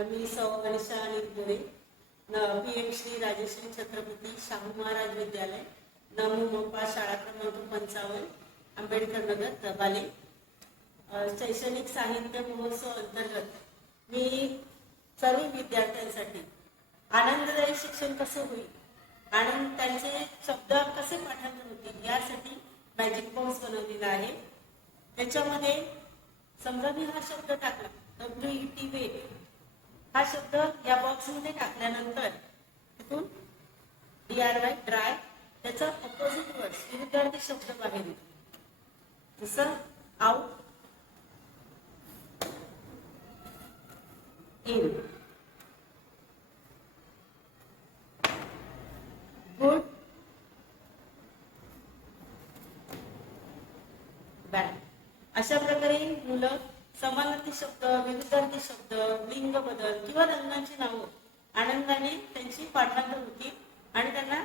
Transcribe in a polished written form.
मी सौ अनिशा निरगुरे, पीएम श्री राजश्री छत्रपती शाहू महाराज विद्यालय, नमो मोपा, शाळा क्रमांक 55, आंबेडकर नगर, प्रभाले. शैक्षणिक साहित्य महोत्सव अंतर्गत मी सर्व विद्यार्थ्यांसाठी आनंददायी शिक्षण कसे होईल आणि त्यांचे शब्द कसे पाठांतर होतील यासाठी मॅजिक बॉक्स बनवलेला आहे. त्याच्यामध्ये समजा मी हा शब्द टाकला, WET वेट, हा शब्द या बॉक्समध्ये टाकल्यानंतर तिथून DRY ड्राय, त्याचा अपोजिट वर्ड विरुद्धार्थी शब्द बाहेर येतो. जसं आउट, इन, गुड, बॅड. अशा प्रकारे मुलं समानार्थी शब्द, विरुद्धार्थी शब्द, लिंग बदल किंवा रंगांची नावं आनंदाने त्यांची पाठांतर होतील आणि त्यांना